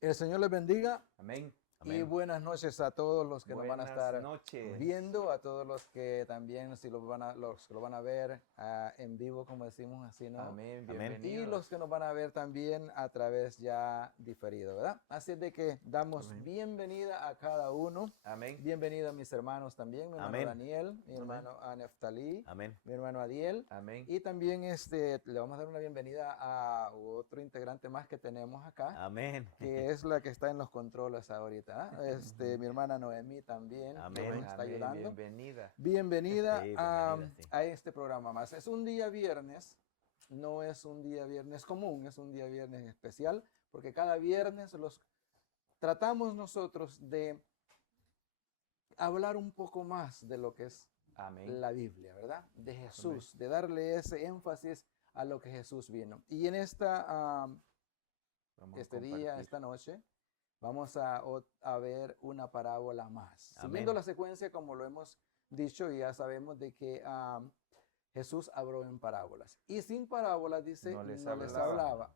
El Señor les bendiga. Amén. Y Amén. buenas noches a todos los que nos van a Buenas estar noches. viendo, a todos los que también si los que lo van a ver en vivo, como decimos así, ¿no? Amén. Amén. Bienvenidos. Y los que nos van a ver también a través ya diferido, ¿verdad? Así es de que damos Amén. bienvenida a cada uno. Amén. Bienvenido a mis hermanos también, mi hermano Amén. Daniel, mi hermano Neftalí, Amén. mi hermano Adiel. Amén. Y también le vamos a dar una bienvenida a otro integrante más que tenemos acá, Amén. que es la que está en los controles ahorita. Mi hermana Noemí también, que Amén. nos está Amén. ayudando. Bienvenida. Bienvenida, Sí, a, bienvenida, sí. a este programa más. Es un día viernes, no es un día viernes común, es un día viernes especial, porque cada viernes tratamos nosotros de hablar un poco más de lo que es Amén. la Biblia, ¿verdad? De Jesús, de darle ese énfasis a lo que Jesús vino. Y en Vamos a este día, compartir. esta noche, vamos a ver una parábola más. Amén. Siguiendo la secuencia, como lo hemos dicho, ya sabemos de que Jesús habló en parábolas. Y sin parábolas, dice, No les no les hablaba. hablaba.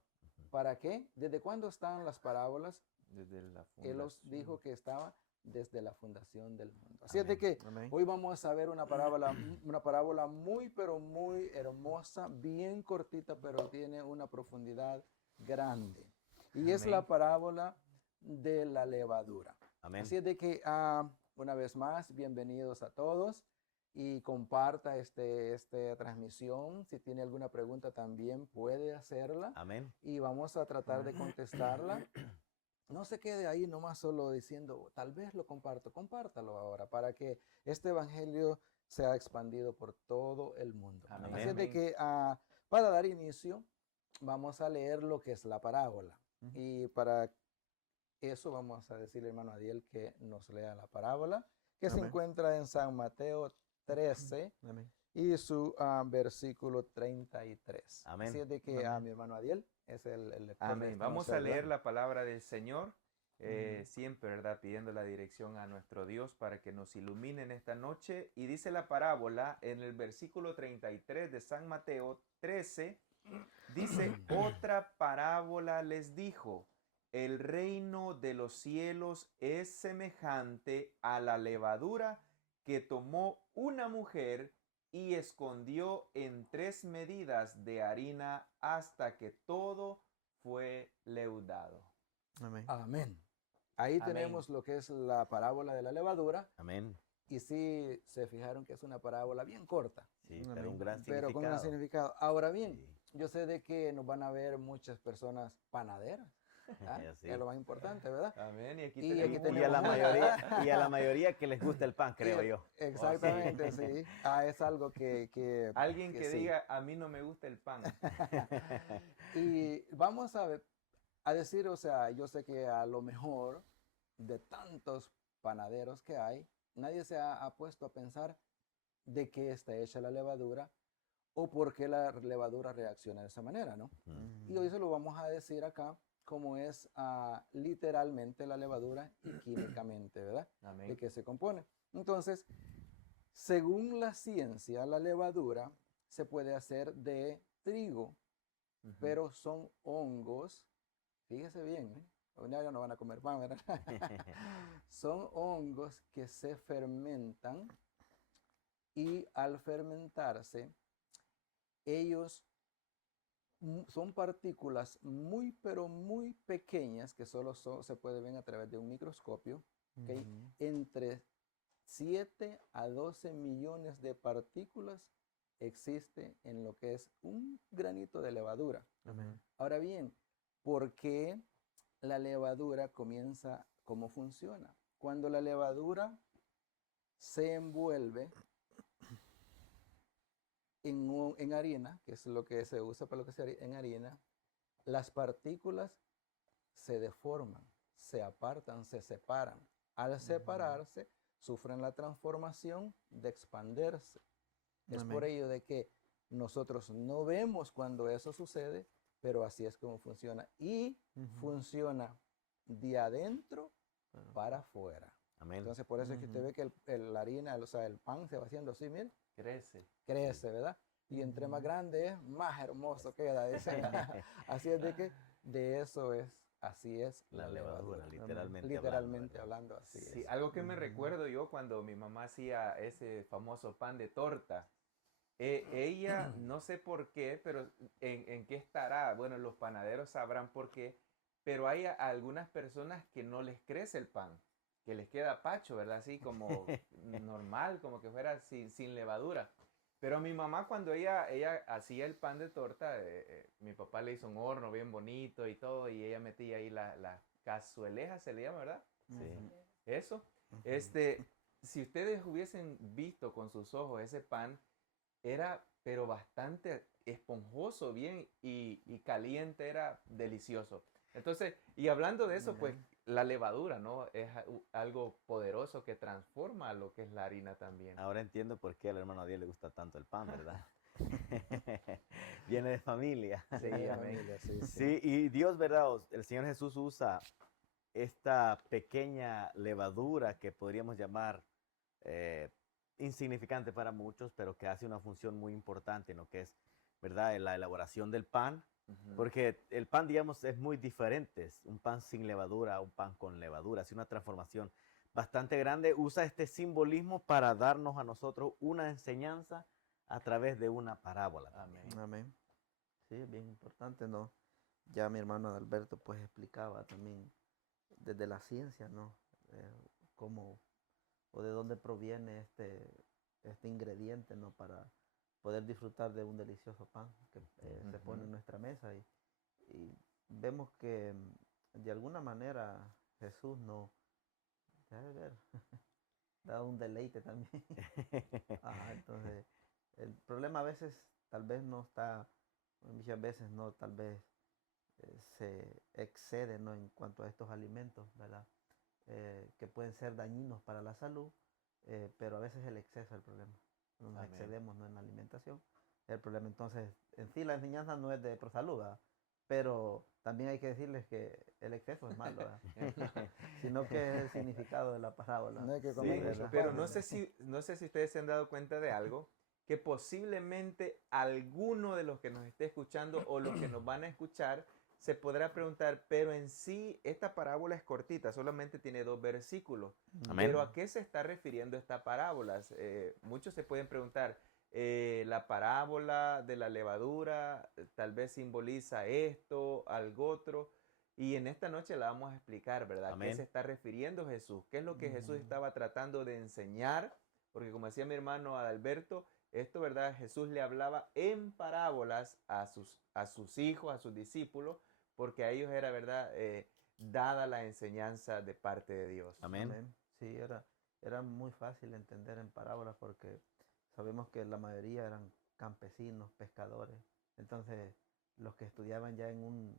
¿Para qué? ¿Desde cuándo están las parábolas? Desde la Él os fundación. dijo que estaba desde la fundación del mundo. Así es de Amén. que Amén. hoy vamos a ver una parábola muy, pero muy hermosa, bien cortita, pero tiene una profundidad grande. Y es Amén. la parábola de la levadura. Amén. Así es de que una vez más, bienvenidos a todos y comparta esta transmisión. Si tiene alguna pregunta también puede hacerla Amén. y vamos a tratar de contestarla. No se quede ahí nomás solo diciendo, tal vez lo comparto, compártalo ahora para que este evangelio sea expandido por todo el mundo. Amén. Así es de Amén. que para dar inicio vamos a leer lo que es la parábola. Ujú. Y para eso vamos a decirle, hermano Adiel, que nos lea la parábola, que se Amén. encuentra en San Mateo 13 Amén. y su versículo 33. Amén. Así es de que Amén. mi hermano Adiel es el lector de Amén. esta Vamos noche, a leer ¿verdad? la palabra del Señor. Siempre, ¿verdad? Pidiendo la dirección a nuestro Dios para que nos ilumine en esta noche. Y dice la parábola en el versículo 33 de San Mateo 13. Dice, otra parábola les dijo, el reino de los cielos es semejante a la levadura que tomó una mujer y escondió en 3 medidas de harina hasta que todo fue leudado. Amén. Amén. Ahí Amén. tenemos lo que es la parábola de la levadura. Amén. Y sí se fijaron que es una parábola bien corta, Sí, Amén. pero un gran pero con un significado. significado. Ahora bien, Sí. yo sé de que nos van a ver muchas personas panaderas. Sí. Es lo más importante, ¿verdad? Amén. Y aquí Y tenemos aquí Y tenemos a la una, mayoría, y a la mayoría que les gusta el pan, creo yo. Exactamente, sí. Es algo que alguien que sí. diga, a mí no me gusta el pan. Y vamos a decir, o sea, yo sé que a lo mejor de tantos panaderos que hay, nadie se ha puesto a pensar de qué está hecha la levadura o por qué la levadura reacciona de esa manera, ¿no? Y hoy se lo vamos a decir acá cómo es literalmente la levadura y químicamente, ¿verdad? De Amén. qué se compone. Entonces, según la ciencia, la levadura se puede hacer de trigo, Ujú. pero son hongos, fíjese bien, ¿eh? Ya no van a comer pan, ¿verdad? Son hongos que se fermentan y al fermentarse, ellos son partículas muy, pero muy pequeñas que solo se pueden ver a través de un microscopio, ¿ok? Entre 7 a 12 millones de partículas existe en lo que es un granito de levadura. Amén. Ahora bien, ¿por qué la levadura comienza? ¿Cómo funciona? Cuando la levadura se envuelve en harina, que es lo que se usa para lo que se en harina, las partículas se deforman, se apartan, se separan. Al separarse, sufren la transformación de expandirse. Es por ello de que nosotros no vemos cuando eso sucede, pero así es como funciona. Y funciona de adentro para afuera. Amén. Entonces, por eso es que usted ve que la harina, o sea, el pan se va haciendo así, mire, Crece. crece, ¿verdad? Y entre más grande es, más hermoso queda. Así es de que de eso es así es La levadura, Amén. literalmente Literalmente hablando, hablando, así Sí, es. algo que me Ujú. recuerdo yo cuando mi mamá hacía ese famoso pan de torta. Ella, no sé por qué, pero en qué estará. Bueno, los panaderos sabrán por qué, pero hay algunas personas que no les crece el pan, que les queda pacho, ¿verdad? Así como normal, como que fuera sin levadura. Pero a mi mamá cuando ella hacía el pan de torta, mi papá le hizo un horno bien bonito y todo, y ella metía ahí las cazuelejas, se le llama, ¿verdad? Sí. Ujú. Eso. Ujú. Si ustedes hubiesen visto con sus ojos ese pan, era pero bastante esponjoso, bien, y caliente, era delicioso. Entonces, y hablando de eso, pues Amén. la levadura, ¿no? Es algo poderoso que transforma lo que es la harina también. Ahora entiendo por qué al hermano Adiel le gusta tanto el pan, ¿verdad? Viene de familia. Sí, Viene de amén. familia, sí, sí. Sí, y Dios, ¿verdad? El Señor Jesús usa esta pequeña levadura que podríamos llamar eh, insignificante para muchos, pero que hace una función muy importante en lo que es, ¿verdad? En la elaboración del pan, Ujú. porque el pan, digamos, es muy diferente. Es un pan sin levadura a un pan con levadura. Es una transformación bastante grande. Usa este simbolismo para darnos a nosotros una enseñanza a través de una parábola también. Amén. Amén. Sí, es bien importante, ¿no? Ya mi hermano Adalberto pues explicaba también desde la ciencia, ¿no? Cómo o de dónde proviene este ingrediente, ¿no? Para poder disfrutar de un delicioso pan que se pone en Ujú. nuestra mesa y vemos que de alguna manera Jesús no, ya de ver, da un deleite también. Ajá, entonces el problema a veces tal vez no está, muchas veces no, tal vez se excede, ¿no? En cuanto a estos alimentos, ¿verdad? Que pueden ser dañinos para la salud, pero a veces el exceso es el problema. Nos Amén. excedemos, ¿no? En la alimentación. El problema entonces, en sí la enseñanza no es de ProSalud, ¿verdad? Pero también hay que decirles que el exceso es malo, ¿verdad? Sino que es el significado de la parábola. No hay que Sí, comer mucho ¿verdad? pan. pero no sé si ustedes se han dado cuenta de algo, que posiblemente alguno de los que nos esté escuchando o los que nos van a escuchar se podrá preguntar, pero en sí esta parábola es cortita, solamente tiene 2 versículos. Amén. Pero ¿a qué se está refiriendo esta parábola? Muchos se pueden preguntar, la parábola de la levadura tal vez simboliza esto, algo otro. Y en esta noche la vamos a explicar, ¿verdad? ¿Qué Amén. se está refiriendo Jesús? ¿Qué es lo que Jesús estaba tratando de enseñar? Porque como decía mi hermano Adalberto, esto, ¿verdad? Jesús le hablaba en parábolas a sus hijos, a sus discípulos, porque a ellos era, ¿verdad? Dada la enseñanza de parte de Dios. Amén. Amén. Sí, era muy fácil entender en parábolas porque sabemos que la mayoría eran campesinos, pescadores. Entonces, los que estudiaban ya en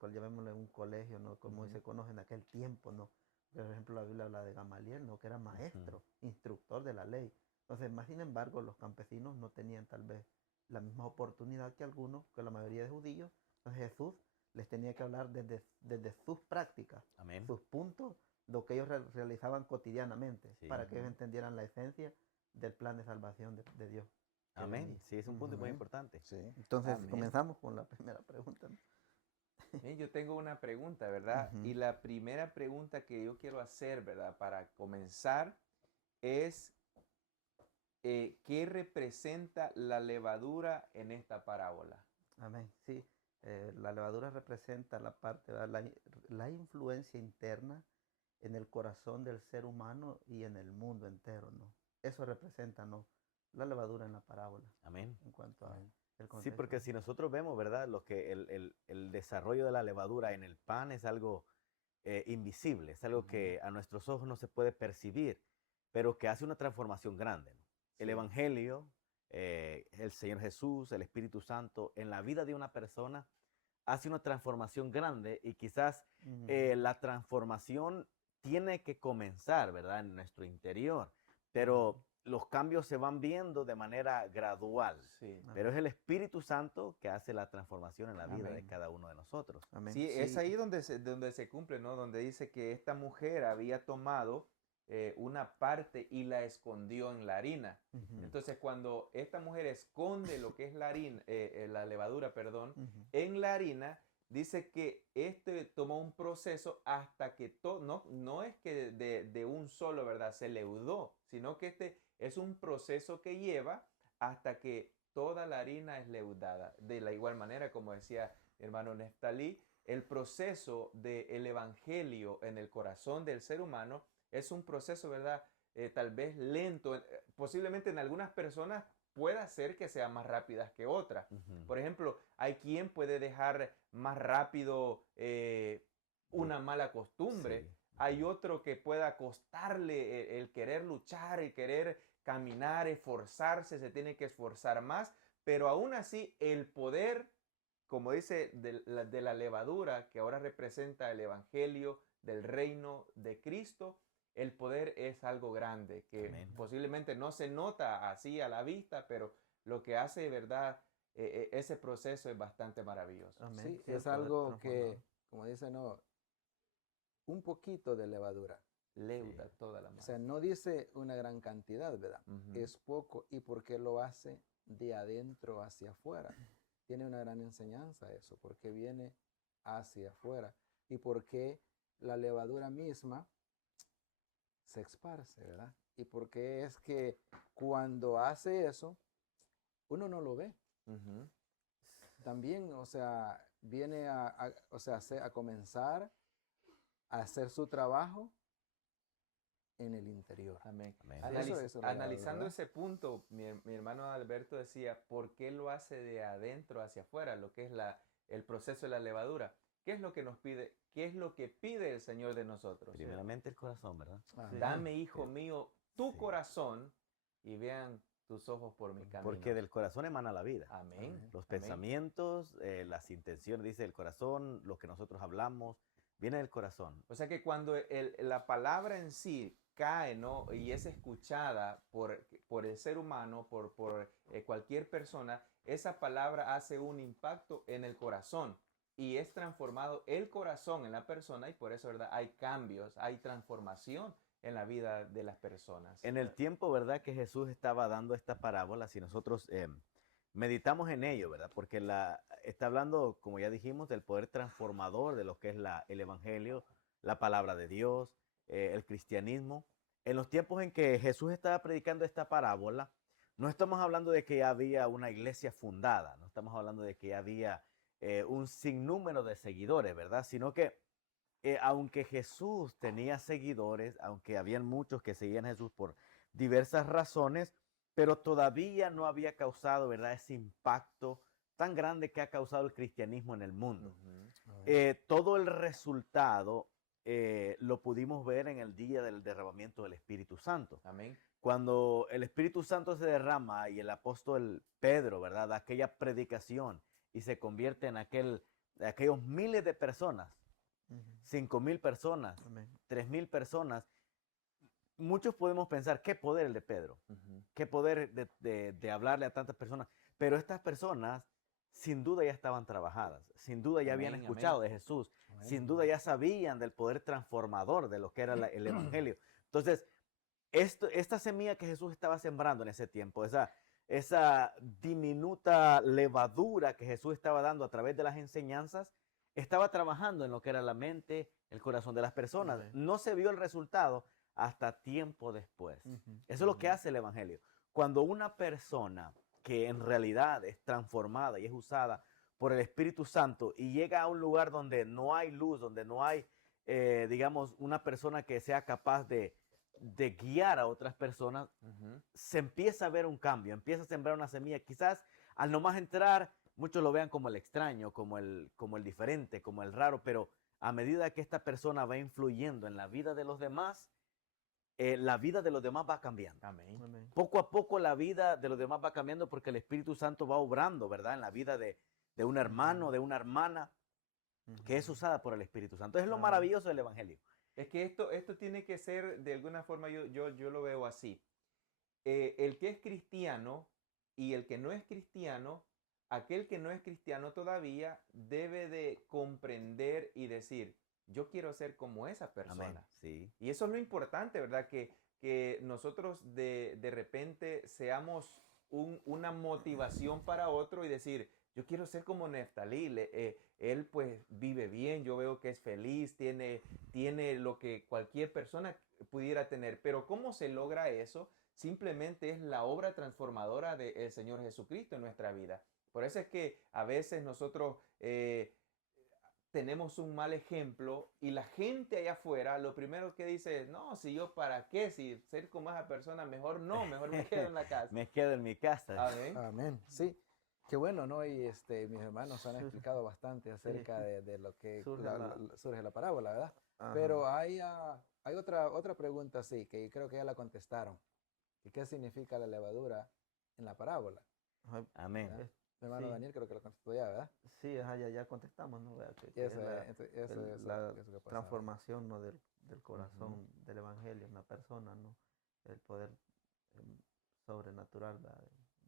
llamémoslo en un colegio, ¿no? Como Ujú. se conoce en aquel tiempo, ¿no? Por ejemplo, la Biblia habla de Gamaliel, ¿no? Que era maestro, instructor de la ley. Entonces, más sin embargo, los campesinos no tenían tal vez la misma oportunidad que algunos, que la mayoría de judíos. Entonces, Jesús les tenía que hablar desde sus prácticas, Amén. sus puntos, lo que ellos realizaban cotidianamente, Sí. para que ellos Ujú. entendieran la esencia del plan de salvación de Dios. que Amén. venía. Sí, es un punto muy Amén. importante. Sí. Entonces, Amén. comenzamos con la primera pregunta, ¿no? Bien, yo tengo una pregunta, ¿verdad? Ujú. Y la primera pregunta que yo quiero hacer, ¿verdad? Para comenzar es, ¿qué representa la levadura en esta parábola? Amén. Sí, la levadura representa la parte, ¿verdad? La influencia interna en el corazón del ser humano y en el mundo entero, ¿no? Eso representa, ¿no? La levadura en la parábola, Amén. en cuanto a Amén. el Sí, contexto. porque si nosotros vemos, ¿verdad? Lo que el desarrollo de la levadura en el pan es algo invisible, es algo Ujú. que a nuestros ojos no se puede percibir, pero que hace una transformación grande, ¿no? El Sí. Evangelio, el Señor Jesús, el Espíritu Santo, en la vida de una persona hace una transformación grande y quizás Ujú. la transformación tiene que comenzar, ¿verdad? En nuestro interior, pero Ujú. los cambios se van viendo de manera gradual. Sí. Pero es Amén. el Espíritu Santo que hace la transformación en la vida de Amén. cada uno de nosotros. Amén. Sí, es Sí. ahí donde se cumple, ¿no? Donde dice que esta mujer había tomado una parte y la escondió en la harina. Ujú. Entonces, cuando esta mujer esconde lo que es la harina, la levadura, perdón, Ujú. en la harina, dice que este tomó un proceso hasta que todo, no es que de un solo, ¿verdad? Se leudó, sino que este es un proceso que lleva hasta que toda la harina es leudada. De la igual manera, como decía mi hermano Neftalí, el proceso del evangelio en el corazón del ser humano es un proceso, ¿verdad? Tal vez lento, posiblemente en algunas personas pueda ser que sean más rápidas que otras. Por ejemplo, hay quien puede dejar más rápido una mala costumbre. Sí. Hay otro que pueda costarle el querer luchar, el querer caminar, esforzarse, se tiene que esforzar más, pero aún así el poder, como dice, de la levadura que ahora representa el evangelio del reino de Cristo, el poder es algo grande que Amén. posiblemente no se nota así a la vista, pero lo que hace, ¿verdad? Ese proceso es bastante maravilloso. Amén. Sí, Sí, el es poder algo que, transformador. como dice, no, un poquito de levadura. Leuda toda la O masa. sea, no dice una gran cantidad, ¿verdad? Ujú. Es poco. ¿Y por qué lo hace de adentro hacia afuera? Tiene una gran enseñanza eso, porque viene hacia afuera. Y por qué la levadura misma se esparce, ¿verdad? Y por qué es que cuando hace eso, uno no lo ve. Ujú. También, o sea, viene o sea, a comenzar a hacer su trabajo en el interior. Amén. Amén. Eso es la levadura, Analizando ¿verdad? ese punto, mi hermano Alberto decía, ¿por qué lo hace de adentro hacia afuera? Lo que es el proceso de la levadura. ¿Qué es lo que nos pide? ¿Qué es lo que pide el Señor de nosotros? Primeramente el corazón, ¿verdad? Amén. Dame, hijo Sí. mío, tu Sí. corazón y vean tus ojos por mi camino. Porque del corazón emana la vida. Amén. Los Amén. pensamientos, las intenciones, dice el corazón, lo que nosotros hablamos, viene del corazón. O sea que cuando la palabra en sí cae, ¿no? Y es escuchada por el ser humano, por cualquier persona, esa palabra hace un impacto en el corazón y es transformado el corazón en la persona y por eso, ¿verdad? Hay cambios, hay transformación en la vida de las personas. En el tiempo, ¿verdad? Que Jesús estaba dando esta parábola, si nosotros meditamos en ello, ¿verdad? Porque está hablando, como ya dijimos, del poder transformador de lo que es el Evangelio, la palabra de Dios, el cristianismo. En los tiempos en que Jesús estaba predicando esta parábola, no estamos hablando de que ya había una iglesia fundada, no estamos hablando de que ya había un sinnúmero de seguidores, ¿verdad? Sino que aunque Jesús tenía seguidores, aunque habían muchos que seguían a Jesús por diversas razones, pero todavía no había causado, ¿verdad?, ese impacto tan grande que ha causado el cristianismo en el mundo. Ujú. Todo el resultado lo pudimos ver en el día del derramamiento del Espíritu Santo. Amén. Cuando el Espíritu Santo se derrama y el apóstol Pedro, ¿verdad?, da aquella predicación y se convierte en aquellos miles de personas, 5,000 personas, Amén. 3,000 personas. Muchos podemos pensar, qué poder el de Pedro, Ujú. qué poder de hablarle a tantas personas. Pero estas personas, sin duda, ya estaban trabajadas, sin duda ya habían Amén, escuchado amén. de Jesús, Amén. sin duda ya sabían del poder transformador de lo que era el Evangelio. Entonces, esta semilla que Jesús estaba sembrando en ese tiempo, esa diminuta levadura que Jesús estaba dando a través de las enseñanzas, estaba trabajando en lo que era la mente, el corazón de las personas. Amén. No se vio el resultado hasta tiempo después. Ujú. Eso es lo que hace el Evangelio. Cuando una persona que en realidad es transformada y es usada por el Espíritu Santo y llega a un lugar donde no hay luz, donde no hay, digamos, una persona que sea capaz de guiar a otras personas, Ujú. se empieza a ver un cambio, empieza a sembrar una semilla. Quizás al nomás entrar, muchos lo vean como el extraño, como el diferente, como el raro, pero a medida que esta persona va influyendo en la vida de los demás, la vida de los demás va cambiando. Amén. Amén. Poco a poco la vida de los demás va cambiando porque el Espíritu Santo va obrando, ¿verdad? En la vida de un hermano, de una hermana, que es usada por el Espíritu Santo. Es lo Amén. maravilloso del Evangelio. Es que esto tiene que ser, de alguna forma, yo lo veo así. El que es cristiano y el que no es cristiano, aquel que no es cristiano todavía debe de comprender y decir, yo quiero ser como esa persona. Amén. Sí. Y eso es lo importante, ¿verdad? Que nosotros de repente seamos una motivación para otro y decir, yo quiero ser como Neftalí, él pues vive bien, yo veo que es feliz, tiene lo que cualquier persona pudiera tener, pero ¿cómo se logra eso? Simplemente es la obra transformadora del Señor Jesucristo en nuestra vida. Por eso es que a veces nosotros tenemos un mal ejemplo y la gente allá afuera lo primero que dice es, no, si yo para qué, si ser como esa persona, mejor no, mejor me quedo en la casa. Me quedo en mi casa. Amén. Amén. Sí, qué bueno, ¿no? Y mis hermanos han explicado bastante acerca de lo que surge la parábola, ¿verdad? Ajá. Pero hay otra pregunta, sí, que creo que ya la contestaron. ¿Y qué significa la levadura en la parábola? Ajá, Amén. ¿Verdad? Mi hermano sí. Daniel creo que lo contestó ya, ¿verdad? Sí, ajá, ya contestamos, ¿no? Vea, Y que es eso, la eso que pasaba. transformación, ¿no? del corazón del evangelio en la persona, ¿no? El poder em, sobrenatural, ¿verdad?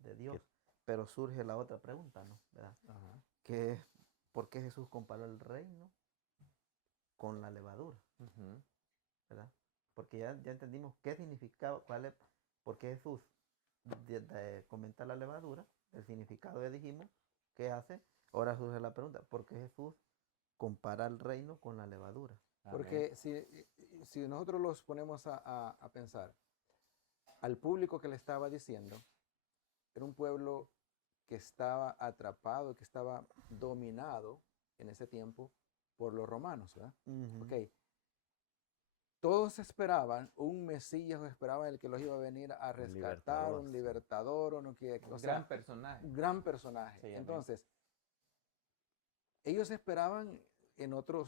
de Dios. Pero surge la otra pregunta, ¿no? ¿Verdad? Ajá. Que es, ¿por qué Jesús comparó el reino con la levadura? Ujú. ¿Verdad? Porque ya entendimos qué significaba, por qué Jesús comenta la levadura, el significado ya dijimos, ¿qué hace? Ahora surge la pregunta, ¿por qué Jesús compara el reino con la levadura? Porque si nosotros los ponemos a pensar, al público que le estaba diciendo, era un pueblo que estaba atrapado, que estaba dominado en ese tiempo por los romanos, ¿verdad? Ujú. Ok. Todos esperaban un Mesías, o esperaban el que los iba a venir a rescatar, libertador, un sí. libertador, Un gran personaje. un gran personaje. Sí, amén. Entonces, ellos esperaban, en otras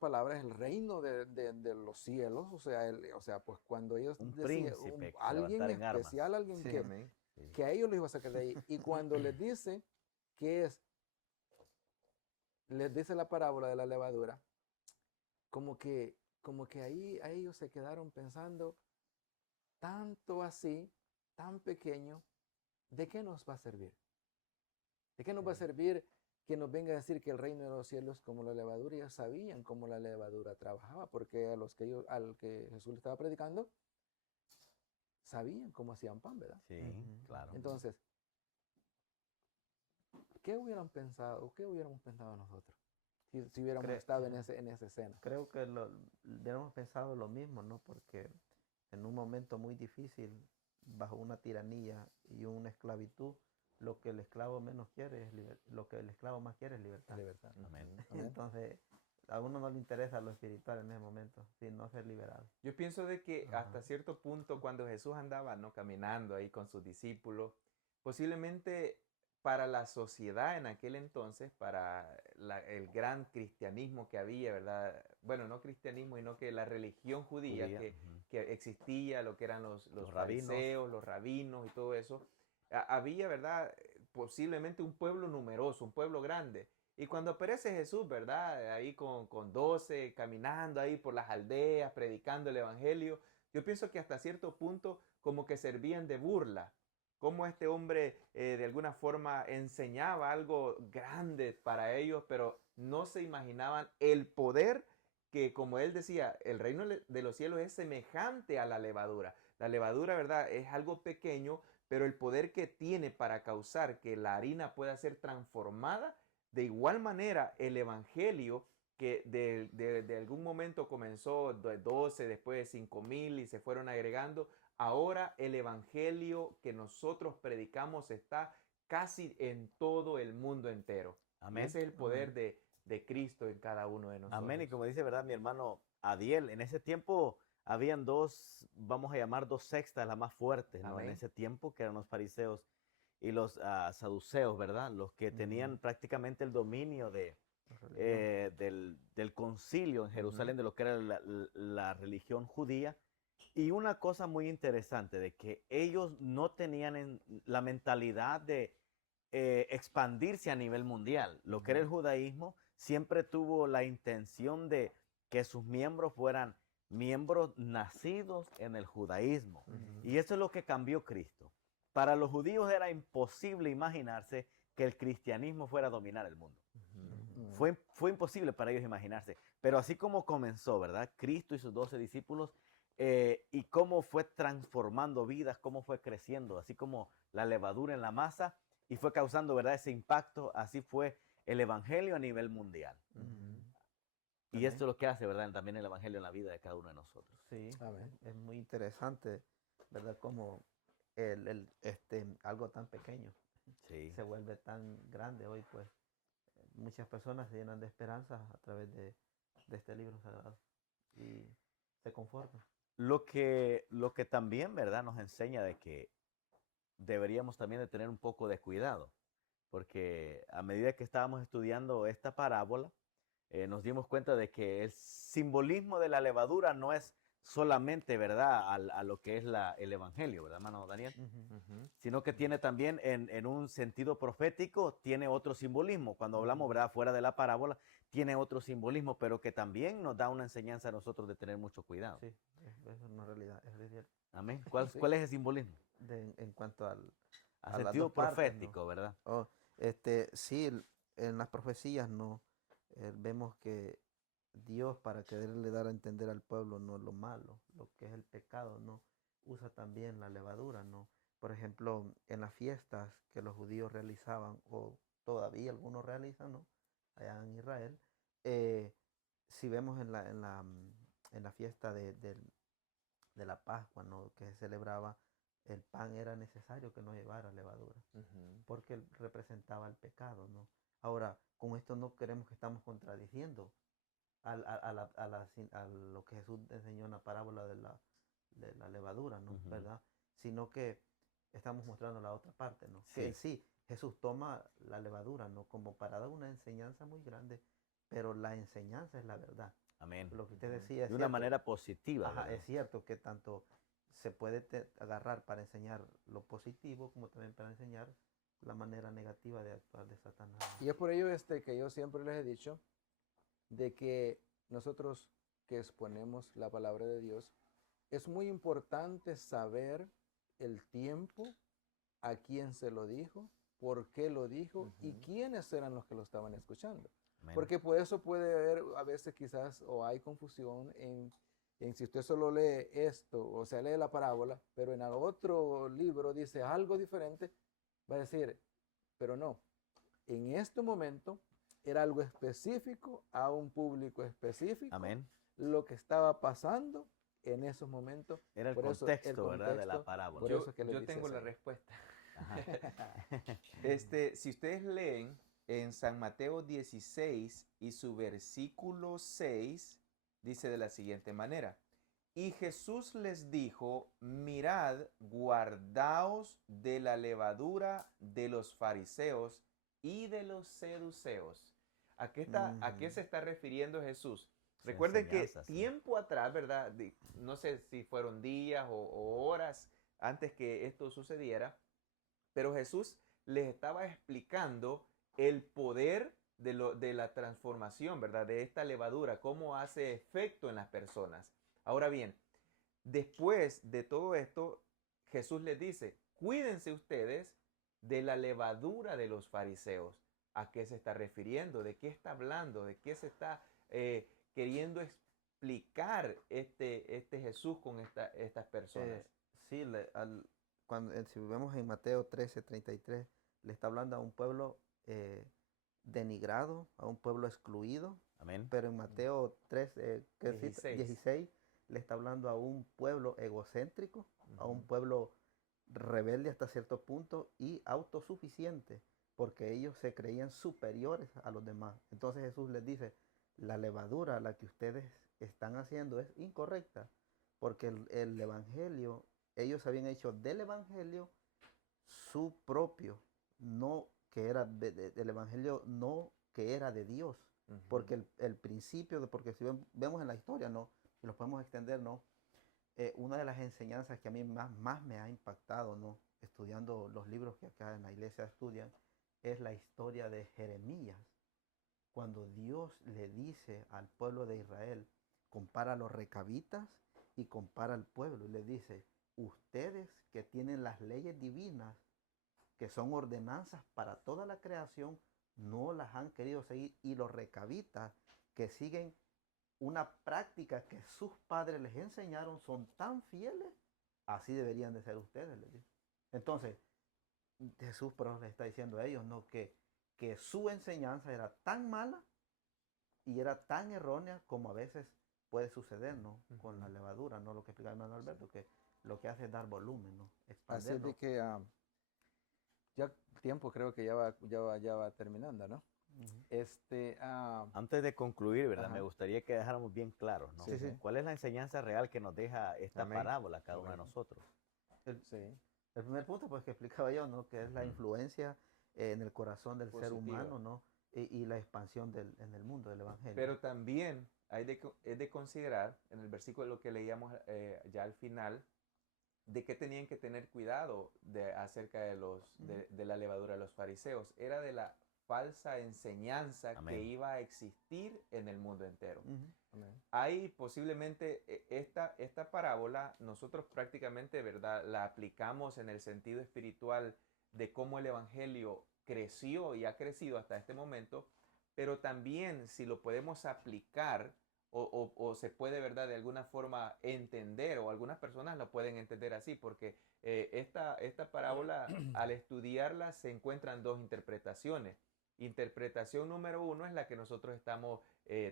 palabras, el reino de los cielos, o sea, pues cuando ellos Un decían, príncipe que se alguien levantara en armas. especial, alguien Sí, Amén. Sí. que a ellos los iba a sacar de ahí. Y cuando les dice les dice la parábola de la levadura, como que ahí a ellos se quedaron pensando, tanto así, tan pequeño, ¿de qué nos va a servir? ¿De qué nos va a servir que nos venga a decir que el reino de los cielos como la levadura? Ellos sabían cómo la levadura trabajaba, porque al que Jesús le estaba predicando, sabían cómo hacían pan, ¿verdad? Sí, Ujú. claro. Entonces, ¿qué hubieran pensado? ¿Qué hubiéramos pensado nosotros si hubiéramos estado en esa escena? Creo que hubiéramos pensado lo mismo, ¿no? Porque en un momento muy difícil, bajo una tiranía y una esclavitud, lo que el esclavo menos quiere es lo que el esclavo más quiere es libertad. La libertad. Amén. Amén. Entonces, a uno no le interesa lo espiritual en ese momento, sino ser liberado. Yo pienso de que Ajá. hasta cierto punto cuando Jesús andaba, ¿no?, caminando ahí con sus discípulos, posiblemente para la sociedad en aquel entonces, para el gran cristianismo que había, ¿verdad? Bueno, no cristianismo, sino que la religión judía Judía, que, ujú. que existía, lo que eran los rabinos. fariseos, los rabinos y todo eso, había, ¿verdad? Posiblemente un pueblo numeroso, un pueblo grande. Y cuando aparece Jesús, ¿verdad? Ahí con 12, caminando ahí por las aldeas, predicando el Evangelio, yo pienso que hasta cierto punto como que servían de burla. Cómo este hombre de alguna forma enseñaba algo grande para ellos, pero no se imaginaban el poder que, como él decía, el reino de los cielos es semejante a la levadura. La levadura, ¿verdad? Es algo pequeño, pero el poder que tiene para causar que la harina pueda ser transformada, de igual manera el evangelio que de algún momento comenzó de 12, después de 5,000 y se fueron agregando, ahora el evangelio que nosotros predicamos está casi en todo el mundo entero. Y Amén. ese es el poder de Cristo en cada uno de nosotros. Amén. Y como dice, ¿verdad? Mi hermano Adiel, en ese tiempo habían dos, vamos a llamar dos sectas las más fuertes, ¿no? En Amén. ese tiempo, que eran los fariseos y los saduceos, ¿verdad? Los que tenían prácticamente el dominio del concilio en Jerusalén, de lo que era la religión judía. Y una cosa muy interesante, de que ellos no tenían la mentalidad de expandirse a nivel mundial. Lo que era el judaísmo siempre tuvo la intención de que sus miembros fueran miembros nacidos en el judaísmo. Y eso es lo que cambió Cristo. Para los judíos era imposible imaginarse que el cristianismo fuera a dominar el mundo. Fue imposible para ellos imaginarse. Pero así como comenzó, ¿verdad? Cristo y sus 12 discípulos, y cómo fue transformando vidas, cómo fue creciendo, así como la levadura en la masa, y fue causando, ¿verdad?, ese impacto. Así fue el evangelio a nivel mundial. Ujú. Y Amén. esto es lo que hace, ¿verdad?, también el evangelio en la vida de cada uno de nosotros. Sí, Amén. es muy interesante, ¿verdad? Como algo tan pequeño Sí. se vuelve tan grande hoy, pues muchas personas se llenan de esperanza a través de este libro sagrado y se conforman. Lo que también, ¿verdad?, nos enseña de que deberíamos también de tener un poco de cuidado, porque a medida que estábamos estudiando esta parábola, nos dimos cuenta de que el simbolismo de la levadura no es solamente, ¿verdad?, a lo que es el evangelio, ¿verdad, hermano Daniel? Ujú. Ujú. Sino que tiene también en un sentido profético, tiene otro simbolismo. Cuando hablamos, Ujú. ¿verdad?, fuera de la parábola, tiene otro simbolismo, pero que también nos da una enseñanza a nosotros de tener mucho cuidado. Sí, es una realidad, es cierto. Amén. ¿Cuál, Sí. cuál es el simbolismo? En cuanto A a las sentido dos partes, ¿no? profético, ¿verdad? Oh, sí, en las profecías no vemos que Dios, para quererle dar a entender al pueblo no lo malo, lo que es el pecado, no usa también la levadura, no. Por ejemplo, en las fiestas que los judíos realizaban o todavía algunos realizan, no, allá en Israel, eh, si vemos en la fiesta de la Pascua, no, que se celebraba, el pan era necesario que no llevara levadura Ujú. porque representaba el pecado, ¿no? Ahora, con esto no queremos que estamos contradiciendo a lo que Jesús enseñó en la parábola de la levadura, ¿no? Ujú. ¿Verdad? Sino que estamos mostrando la otra parte, ¿no? Que Sí. en sí Jesús toma la levadura, ¿no? Como para dar una enseñanza muy grande, pero la enseñanza es la verdad. Amén. Lo que usted Ujú. decía es De una cierto. manera positiva, Ajá, ¿verdad? es cierto que tanto se puede agarrar para enseñar lo positivo como también para enseñar la manera negativa de actuar de Satanás. Y es por ello que yo siempre les he dicho de que nosotros que exponemos la palabra de Dios, es muy importante saber el tiempo, a quién se lo dijo, por qué lo dijo y Ujú. quiénes eran los que lo estaban escuchando. Amén. Porque por eso puede haber a veces quizás o hay confusión en si usted solo lee esto, o sea, lee la parábola, pero en el otro libro dice algo diferente, va a decir, pero no, en este momento era algo específico a un público específico, Amén. lo que estaba pasando en esos momentos. Era el Por eso contexto, ¿verdad?, de la parábola. por eso que les Yo dice tengo la así. respuesta. Ajá. Si ustedes leen en San Mateo 16 y su versículo 6, dice de la siguiente manera: y Jesús les dijo, mirad, guardaos de la levadura de los fariseos y de los seduceos. ¿A qué se está refiriendo Jesús? Su Recuerden que enseñanza, sí. tiempo atrás, ¿verdad? No sé si fueron días o horas antes que esto sucediera, pero Jesús les estaba explicando el poder de la transformación, ¿verdad? De esta levadura, cómo hace efecto en las personas. Ahora bien, después de todo esto, Jesús les dice, cuídense ustedes de la levadura de los fariseos. ¿A qué se está refiriendo? ¿De qué está hablando? ¿De qué se está queriendo explicar este Jesús con estas personas? Sí, si vemos en Mateo 13:33, le está hablando a un pueblo denigrado, a un pueblo excluido, Amén. pero en Mateo 13, 16. 16 le está hablando a un pueblo egocéntrico, a un Ujú. pueblo rebelde hasta cierto punto y autosuficiente, porque ellos se creían superiores a los demás. Entonces Jesús les dice, la levadura, la que ustedes están haciendo es incorrecta, porque el evangelio, ellos habían hecho del evangelio su propio, no que era del evangelio, no que era de Dios, Ujú. porque el principio, porque si vemos en la historia, ¿no? Y lo podemos extender, ¿no? Una de las enseñanzas que a mí más me ha impactado, ¿no? Estudiando los libros que acá en la iglesia estudian, es la historia de Jeremías. Cuando Dios le dice al pueblo de Israel, compara a los recabitas y compara al pueblo, y le dice, ustedes que tienen las leyes divinas, que son ordenanzas para toda la creación, no las han querido seguir, y los recabitas que siguen una práctica que sus padres les enseñaron son tan fieles, así deberían de ser ustedes, les dice. Entonces, Jesús pero les está diciendo a ellos, ¿no? Que su enseñanza era tan mala y era tan errónea como a veces puede suceder, ¿no? Con la levadura, ¿no? Lo que explicaba hermano Alberto, que lo que hace es dar volumen, ¿no? Así Expander, es de ¿no? que ya el tiempo creo que ya va terminando, ¿no? Ujú. Antes de concluir, ¿verdad? Ajá. Me gustaría que dejáramos bien claros, ¿no? Sí, sí. ¿Cuál es la enseñanza real que nos deja esta Amén. parábola a cada uno de Correcto. nosotros? Sí. El primer punto, pues, que explicaba yo, ¿no? Que es la influencia en el corazón del ser Positiva. humano, ¿no? Y la expansión en el mundo del Evangelio. Pero también es de considerar, en el versículo que leíamos ya al final, de que tenían que tener cuidado acerca de la levadura de los fariseos. Era de la falsa enseñanza que Amén. iba a existir en el mundo entero. Ujú. Amén. Hay posiblemente esta parábola, nosotros prácticamente, ¿verdad?, la aplicamos en el sentido espiritual de cómo el Evangelio creció y ha crecido hasta este momento, pero también si lo podemos aplicar o se puede, ¿verdad?, de alguna forma entender, o algunas personas lo pueden entender así, porque esta parábola, al estudiarla, se encuentran dos interpretaciones. Interpretación número uno es la que nosotros estamos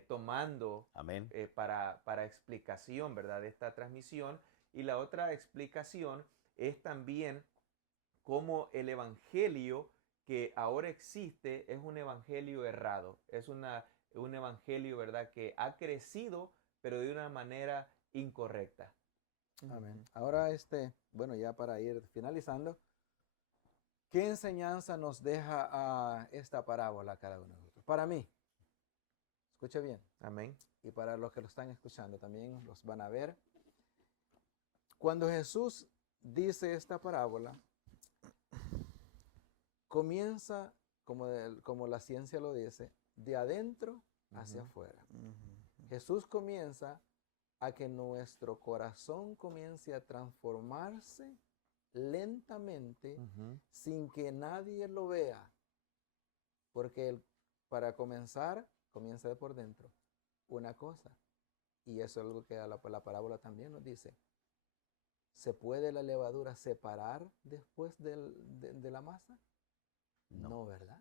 tomando Amén. para explicación, ¿verdad?, de esta transmisión. Y la otra explicación es también cómo el evangelio que ahora existe es un evangelio errado, es un evangelio, ¿verdad?, que ha crecido, pero de una manera incorrecta. Amén. Ujú. Ahora, bueno, ya para ir finalizando, ¿qué enseñanza nos deja esta parábola a cada uno de nosotros? Para mí, escuche bien, Amén. y para los que lo están escuchando también los van a ver. Cuando Jesús dice esta parábola, comienza, como la ciencia lo dice, de adentro hacia Ujú. afuera. Ujú. Jesús comienza a que nuestro corazón comience a transformarse lentamente sin que nadie lo vea. Porque para comenzar, comienza de por dentro. Una cosa. Y eso es algo que la parábola también nos dice. ¿Se puede la levadura separar después de la masa? No. No, ¿verdad?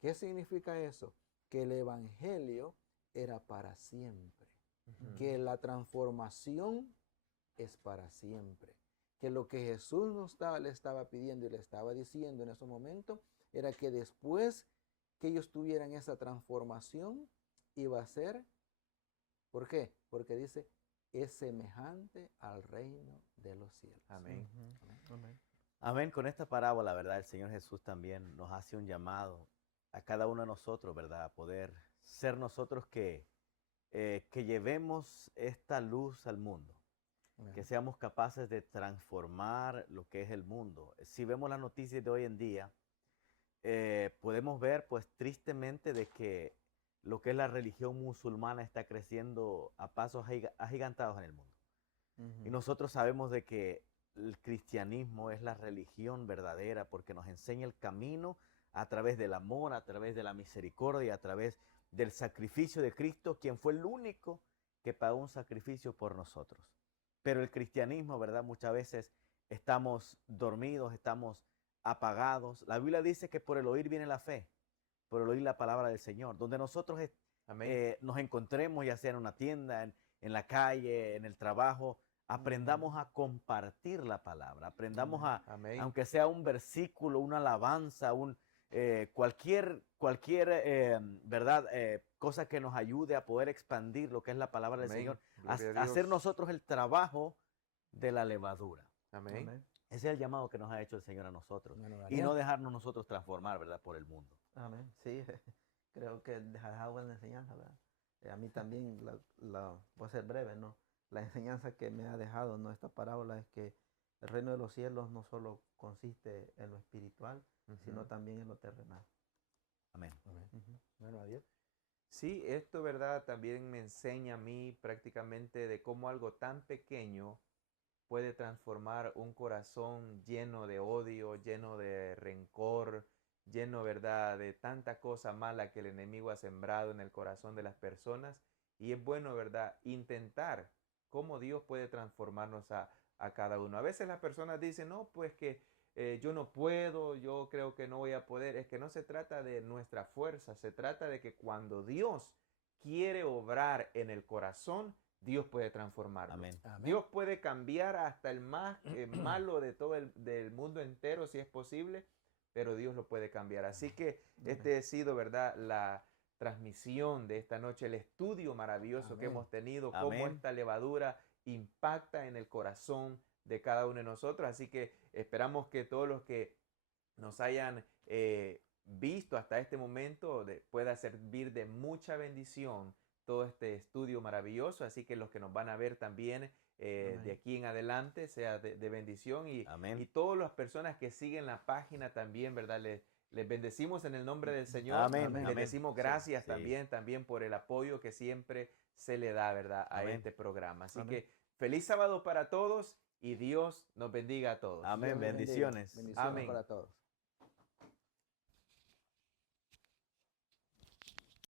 ¿Qué significa eso? Que el evangelio era para siempre. Ujú. Que la transformación es para siempre. Que lo que Jesús le estaba pidiendo y le estaba diciendo en ese momento era que después que ellos tuvieran esa transformación, iba a ser, ¿por qué? Porque dice, es semejante al reino de los cielos. Amén. Ujú. Amén. Amén. Con esta parábola, ¿verdad? El Señor Jesús también nos hace un llamado a cada uno de nosotros, ¿verdad? A poder ser nosotros que llevemos esta luz al mundo, Amén. que seamos capaces de transformar lo que es el mundo. Si vemos las noticias de hoy en día, podemos ver pues tristemente de que lo que es la religión musulmana está creciendo a pasos agigantados en el mundo. Y Ujú. nosotros sabemos de que el cristianismo es la religión verdadera porque nos enseña el camino a través del amor, a través de la misericordia, a través del sacrificio de Cristo, quien fue el único que pagó un sacrificio por nosotros. Pero el cristianismo, ¿verdad? Muchas veces estamos dormidos, estamos apagados. La Biblia dice que por el oír viene la fe, por el oír la palabra del Señor. Donde nosotros Amén. nos encontremos, ya sea en una tienda, en la calle, en el trabajo, aprendamos a compartir la palabra, aprendamos Amén. Amén. aunque sea un versículo, una alabanza, cualquier verdad, cosa que nos ayude a poder expandir lo que es la palabra del Amén. Señor, Gloria a a hacer Dios. nosotros el trabajo de la levadura. Amén. Amén. Ese es el llamado que nos ha hecho el Señor a nosotros. Bueno, Y Daniel. no dejarnos nosotros transformar, ¿verdad?, por el mundo. Amén. Sí, creo que deja buena enseñanza, ¿verdad? A mí también, voy a ser breve, ¿no? La enseñanza que me ha dejado, ¿no? Esta parábola es que el reino de los cielos no solo consiste en lo espiritual, sino Ujú. también en lo terrenal. Amén. Amén. Ujú. Bueno, adiós. Sí, esto, ¿verdad?, también me enseña a mí prácticamente de cómo algo tan pequeño puede transformar un corazón lleno de odio, lleno de rencor, lleno, ¿verdad?, de tanta cosa mala que el enemigo ha sembrado en el corazón de las personas. Y es bueno, ¿verdad?, intentar cómo Dios puede transformarnos a cada uno. A veces las personas dicen, no, pues que yo no puedo, yo creo que no voy a poder. Es que no se trata de nuestra fuerza, se trata de que cuando Dios quiere obrar en el corazón, Dios puede transformarlo. Amén. Amén. Dios puede cambiar hasta el más malo de todo del mundo entero, si es posible, pero Dios lo puede cambiar. Así que este ha sido, ¿verdad?, la transmisión de esta noche, el estudio maravilloso que Amén. hemos tenido, cómo Amén. esta levadura impacta en el corazón de cada uno de nosotros. Así que esperamos que todos los que nos hayan visto hasta este momento pueda servir de mucha bendición todo este estudio maravilloso. Así que los que nos van a ver también de aquí en adelante sea de bendición. Y Amén. todas las personas que siguen la página también, ¿verdad? Les bendecimos en el nombre del Señor. Amén, Les amén. decimos Sí, gracias sí. también por el apoyo que siempre se le da, ¿verdad?, a Amén. este programa. Así Amén. que feliz sábado para todos y Dios nos bendiga a todos. Amén. Dios les bendiga. Bendiciones. Bendiciones Amén. para todos.